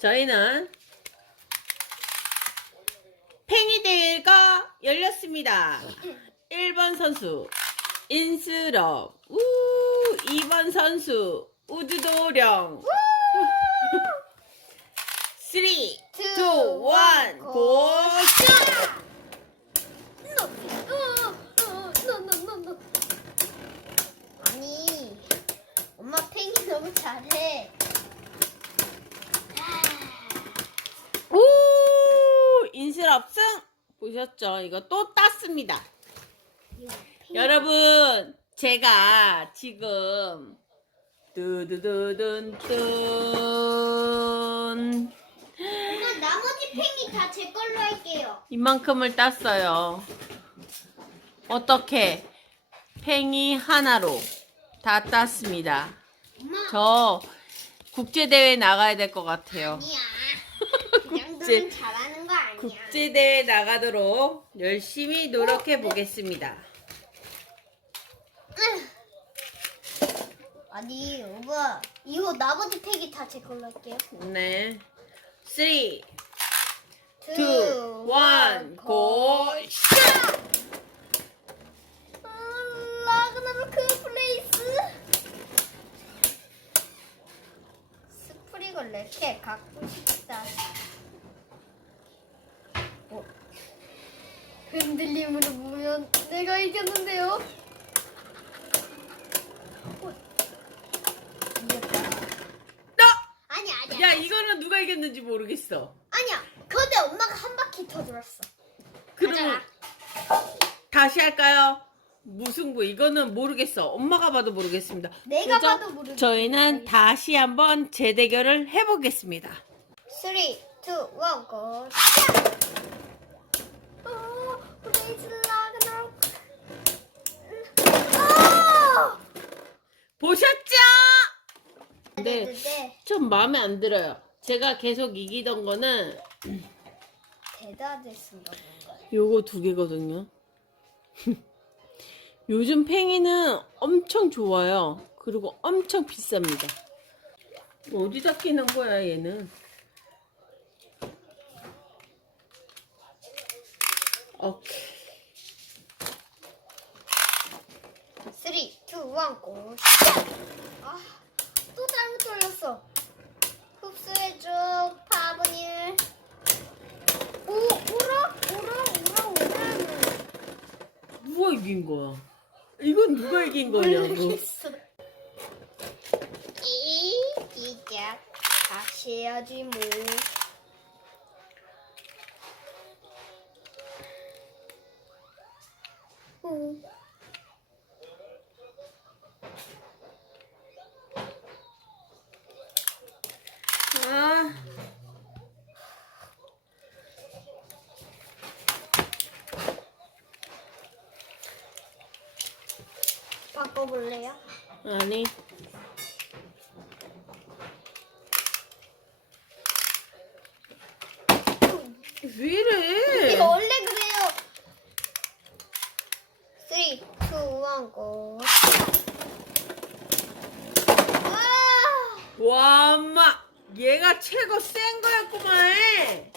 저희는 팽이 대회가 열렸습니다. 1번 선수 인스럽. 우 2번 선수 우주도령. 3 2 1 고슛 아니 엄마 팽이 너무 잘해 오 인스럽 승 보셨죠? 이거 또 땄습니다. 여러분, 제가 지금 뚜두두둔뚠 엄마 나머지 팽이 다 제 걸로 할게요 이만큼을 땄어요. 어떻게 팽이 하나로 다 땄습니다. 저 국제 대회 나가야 될 것 같아요. 아니야 이 정도는 국제- 잘하는 거 아니야 국제 대회 나가도록 열심히 노력해 보겠습니다. 아니 오빠 이거 나머지 팽이 다 제 걸로 할게요 네. 3 2 투, 1 고! 아, 라그나로크 플레이스 레켓 갖고 싶다 어. 흔들림으로 보면 내가 이겼는데요 어. 이겼다 아니 아니야 야 이거는 누가 이겼는지 모르겠어. 아니야 근데 엄마가 한 바퀴 더 돌았어 그럼 다시 할까요? 무승부 이거는 모르겠어. 엄마가 봐도 모르겠습니다. 내가 그죠? 봐도 모르겠어. 저희는 다시 한번 재대결을 해보겠습니다. 3, 2, 1, 고! 어. 아! 보셨죠? 네, 근데 네, 좀 마음에 안 들어요. 제가 계속 이기던 거는 대단했습니다. 뭔가. 요거 두 개거든요. 요즘 팽이는 엄청 좋아요. 그리고 엄청 비쌉니다. 어디다 끼는 거야 얘는? 오케이. 3, 2, 1, 고! 아, 또 잘못 돌렸어. 흡수해줘, 파브닐. 오, 오라, 오라, 오라, 오라. 누가 이긴 거야? 이건 누가 이긴 거냐고. 이, 이제 다시 해야지 뭐. 오. 아. 바꿔볼래요? 아니. 왜 이래? 이거 원래 그래요. 3, 2, 1, 고. 아! 와, 엄마. 얘가 최고 센 거였구만.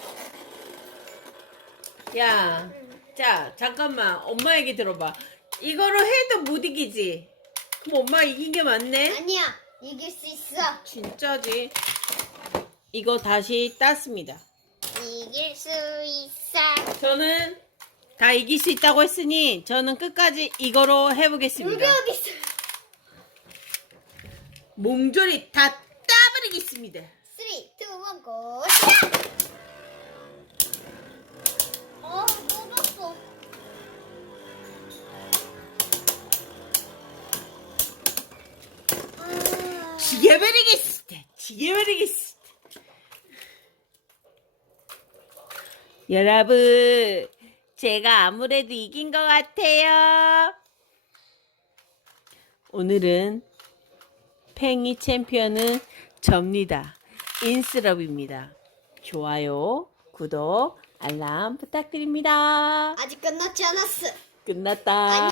야, 자, 잠깐만. 엄마 얘기 들어봐. 이거로 해도 못 이기지. 그럼 엄마 이긴 게 맞네? 아니야, 이길 수 있어. 진짜지. 이거 다시 땄습니다. 이길 수 있어. 저는 다 이길 수 있다고 했으니 저는 끝까지 이거로 해보겠습니다. 어디 있어? 몸조리 다 따버리겠습니다. 3, 2, 1, 고. 어, 아, 지게버리겠습니다. 지게버리겠습니다. 여러분, 제가 아무래도 이긴 것 같아요. 오늘은 팽이 챔피언은 접니다. 인스럽입니다. 좋아요, 구독, 알람 부탁드립니다. 아직 끝났지 않았어. 끝났다.